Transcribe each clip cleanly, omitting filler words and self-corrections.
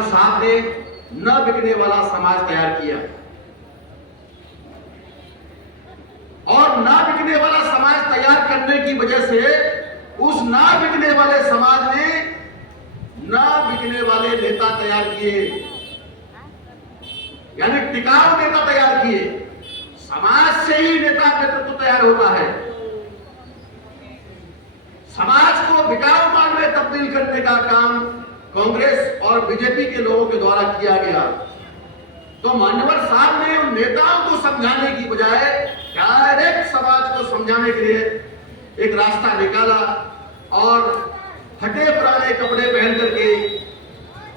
काशीराम साहब ने न बिकने वाला समाज तैयार किया और न बिकने वाला समाज तैयार करने की वजह से उस न बिकने वाले समाज ने न बिकने वाले नेता तैयार किए, यानी टिकाऊ नेता तैयार किए। समाज से ही नेता नेतृत्व तैयार होता है। समाज को बिकाऊ माल में तब्दील करने का काम कांग्रेस और बीजेपी के लोगों के द्वारा किया गया। तो मान्यवर साहब ने उन नेताओं को समझाने की बजाय डायरेक्ट समाज को समझाने के लिए एक रास्ता निकाला और फटे पुराने कपड़े पहन करके,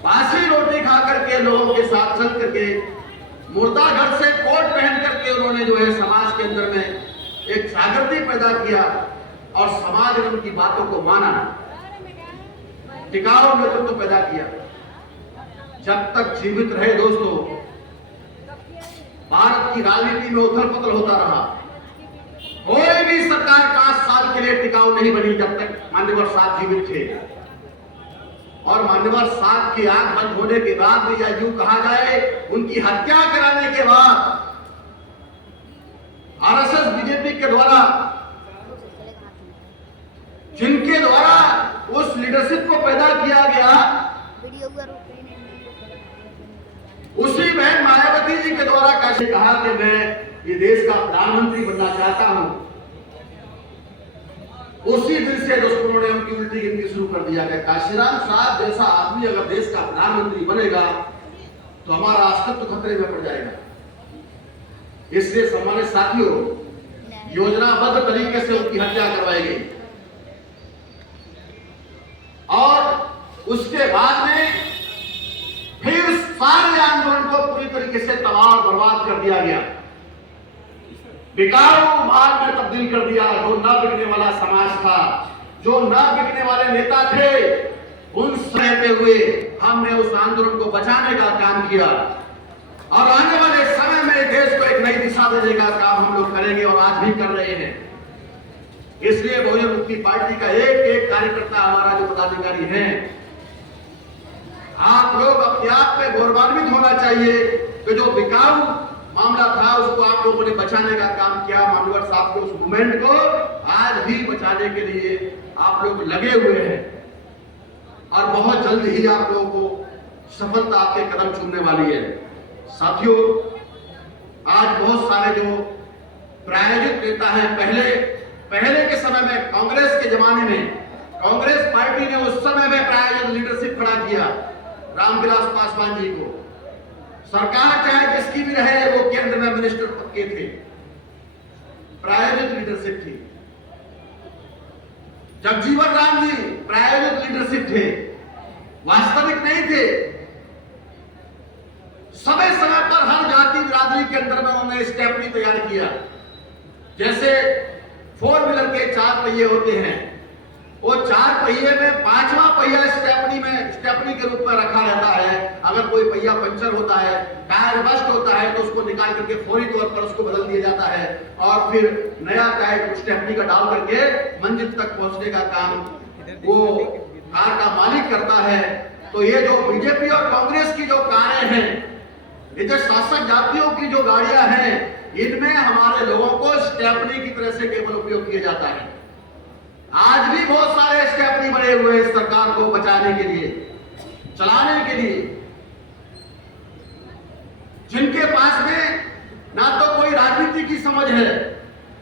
बासी रोटी खा करके, लोगों के साथ चल करके, मुर्दा घर से कोट पहन करके उन्होंने जो है समाज के अंदर में एक जागृति पैदा किया और समाज ने उनकी बातों को माना, टिकाऊ नेतृत्व पैदा किया। जब तक जीवित रहे दोस्तों, भारत की राजनीति में उथल पुथल होता रहा। कोई भी सरकार 5 साल के लिए टिकाऊ नहीं बनी जब तक मान्यवर साहब जीवित थे। और मान्यवर साहब की आंख बंद होने के बाद, या यूं कहा जाए उनकी हत्या कराने के बाद, आरएसएस बीजेपी के द्वारा, जिनके द्वारा उस लीडरशिप को पैदा किया गया, उसी बहन मायावती जी के द्वारा कैसे कहा कि मैं ये देश का प्रधानमंत्री बनना चाहता हूं, उसी दिन से दुश्मनों ने उनकी उल्टी गिनती शुरू कर दिया कि काशीराम साहब जैसा आदमी अगर देश का प्रधानमंत्री बनेगा तो हमारा अस्तित्व खतरे में पड़ जाएगा। इसलिए सम्मानित साथियों, योजनाबद्ध तरीके से उनकी हत्या करवाई गई और उसके बाद में फिर सारे आंदोलन को पूरी तरीके से तबाह और बर्बाद कर दिया गया, बिकाऊ माल में तब्दील कर दिया। जो न बिकने वाला समाज था, जो न बिकने वाले नेता थे, उन सहते हुए हमने उस आंदोलन को बचाने का काम किया और आने वाले समय में देश को एक नई दिशा देने का काम हम लोग करेंगे और आज भी कर रहे हैं। इसलिए बहुजन मुक्ति पार्टी का एक एक कार्यकर्ता, हमारा जो पदाधिकारी है, आप लोग अपने आप में गौरवान्वित होना चाहिए कि जो बिकाऊ मामला था उसको आप लोगों ने बचाने का काम किया। मान्यवर साहब के उस मूवमेंट को आज भी बचाने के लिए आप लोग लगे हुए हैं और बहुत जल्द ही आप लोगों को सफलता आपके कदम चूमने वाली है। साथियों, आज बहुत सारे जो प्रायोजित नेता हैं, पहले के समय में कांग्रेस के जमाने में कांग्रेस पार्टी ने उस समय में प्रायोजित लीडरशिप खड़ा किया रामविलास पासवान जी को। सरकार चाहे जिसकी भी रहे, वो केंद्र में मिनिस्टर पद के थे, प्रायोजित लीडरशिप थी। जगजीवन राम जी प्रायोजित लीडरशिप थे, वास्तविक नहीं थे। समय समय पर हर जाति बिरादरी के अंदर में उन्होंने स्टेपनी तैयार किया। जैसे 4 व्हीलर के 4 पहिए होते हैं, वो 4 पहिए में 5वां पहिया स्टेपनी के रूप में रखा रहता है। अगर कोई पहिया पंचर होता है, टायर बस्ट होता है, तो उसको निकाल करके फौरी तौर पर उसको बदल दिया जाता है और फिर नया टायर स्टेपनी का डाल करके मंजिल तक पहुंचने का काम वो कार का मालिक करता है। तो ये जो बीजेपी और कांग्रेस की जो कारें हैं, ये जो शासक जातियों की जो गाड़ियां हैं, इनमें हमारे लोगों को स्टेपनी की तरह से केवल उपयोग किया जाता है। आज भी बहुत सारे स्टेपनी बने हुए हैं सरकार को बचाने के लिए, चलाने के लिए, जिनके पास में ना तो कोई राजनीति की समझ है,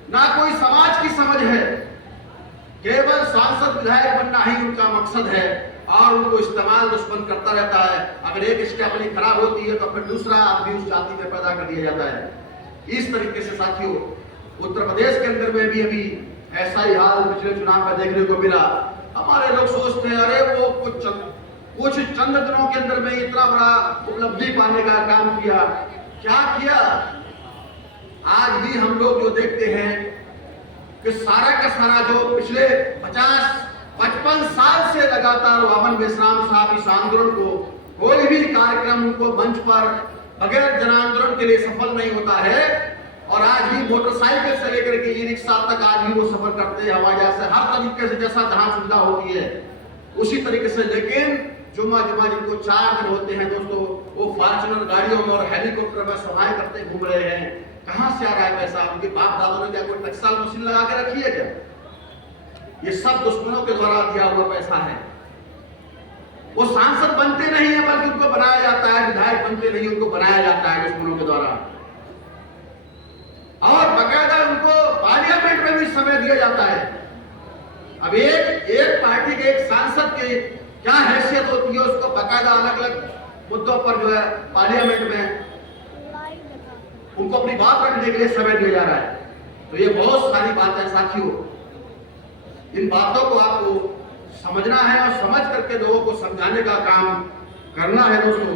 ना कोई समाज की समझ है, केवल सांसद विधायक बनना ही उनका मकसद है और उनको इस्तेमाल दुश्मन करता रहता है। अगर एक स्टेपनी खराब होती है तो फिर दूसरा आदमी उस जाति में पैदा कर दिया जाता है। इस तरीके से साथियों, उत्तर प्रदेश के अंदर में भी अभी ऐसा ही हाल पिछले चुनाव में देखने को मिला। हमारे लोग सोचते हैं, अरे वो कुछ चंद दिनों के अंदर में इतना बड़ा उपलब्धि पाने का काम किया। क्या किया? आज भी हम लोग जो देखते हैं कि सारा का सारा जो पिछले 50-55 साल से लगातार वामन बेसराम साहब इस आंदोलन को, कोई भी कार्यक्रम उनको मंच पर बगैर जन आंदोलन के लिए सफल नहीं होता है। और आज भी मोटरसाइकिल से लेकर के ई रिक्शा तक आज भी वो सफर करते हैं, हवाई जहाज से, हर तरीके से जैसा जहां सुविधा होती है उसी तरीके से। लेकिन जुम्मा जुम्मा जिनको 4 दिन होते हैं दोस्तों, वो फॉर्च्यूनर गाड़ियों में और हेलीकॉप्टर में सवारी करते घूम रहे हैं। कहां से आ रहा है पैसा? उनके बाप दादों ने क्या कोई टक्साल मशीन लगा के रखी है क्या? ये सब दुश्मनों के द्वारा दिया हुआ पैसा है। वो सांसद बनते नहीं है, बल्कि उनको बनाया जाता है, विधायक बनते नहीं, उनको बनाया जाता है दुश्मनों के द्वारा। और बकायदा उनको पार्लियामेंट में भी समय दिया जाता है। अब एक पार्टी के एक सांसद की क्या हैसियत होती है, उसको बकायदा अलग अलग मुद्दों पर जो है पार्लियामेंट में उनको अपनी बात रखने के लिए समय दिया जा रहा है। तो ये बहुत सारी बातें साथियों, इन बातों को आपको समझना है और समझ करके लोगों को समझाने का काम करना है दोस्तों।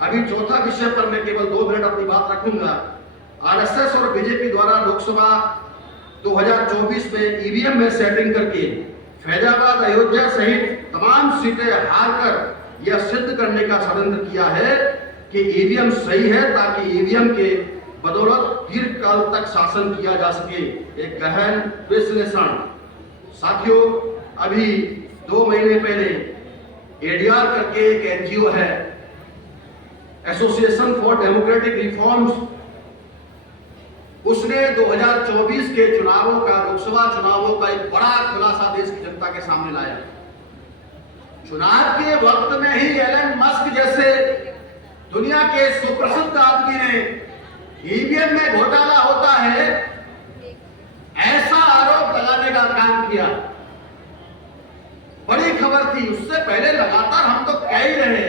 अभी चौथा विषय पर मैं केवल 2 मिनट अपनी बात रखूंगा। आरएसएस और बीजेपी द्वारा लोकसभा 2024 में ईवीएम में सेटिंग करके फैजाबाद, अयोध्या सहित तमाम सीटें हारकर यह सिद्ध करने का षड्यंत्र किया है कि ईवीएम सही है, ताकि ईवीएम के बदौलत दीर्घकाल तक शासन किया जा सके। एक गहन विश्लेषण साथियों, अभी 2 महीने पहले एडीआर करके एक एनजीओ है, एसोसिएशन फॉर डेमोक्रेटिक रिफॉर्म्स, उसने 2024 के चुनावों का, लोकसभा चुनावों का एक बड़ा खुलासा देश की जनता के सामने लाया। चुनाव के वक्त में ही एलन मस्क जैसे दुनिया के सुप्रसिद्ध आदमी ने ईवीएम में घोटाला होता है ऐसा आरोप लगाने का काम किया। बड़ी खबर थी। उससे पहले लगातार हम तो कह ही रहे,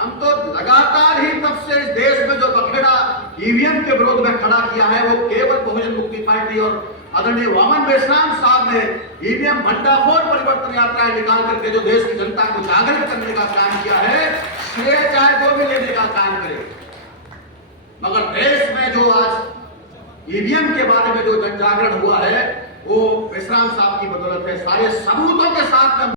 हम तो लगातार ही तब से इस देश में जो बखेड़ा ईवीएम के विरोध में खड़ा किया है, वो केवल बहुजन मुक्ति पार्टी और आदरणीय वामन मेश्राम साहब ने ईवीएम भंडाफोड़ परिवर्तन यात्राएं निकाल करके जो देश की जनता को जागृत करने का काम किया है, श्रेय चाहे जो भी लेने का काम करे। मगर देश में जो आज ईवीएम के बारे में जो जन जागरण हुआ है, वो मेश्राम साहब की बदौलत है। सारे सबूतों के साथ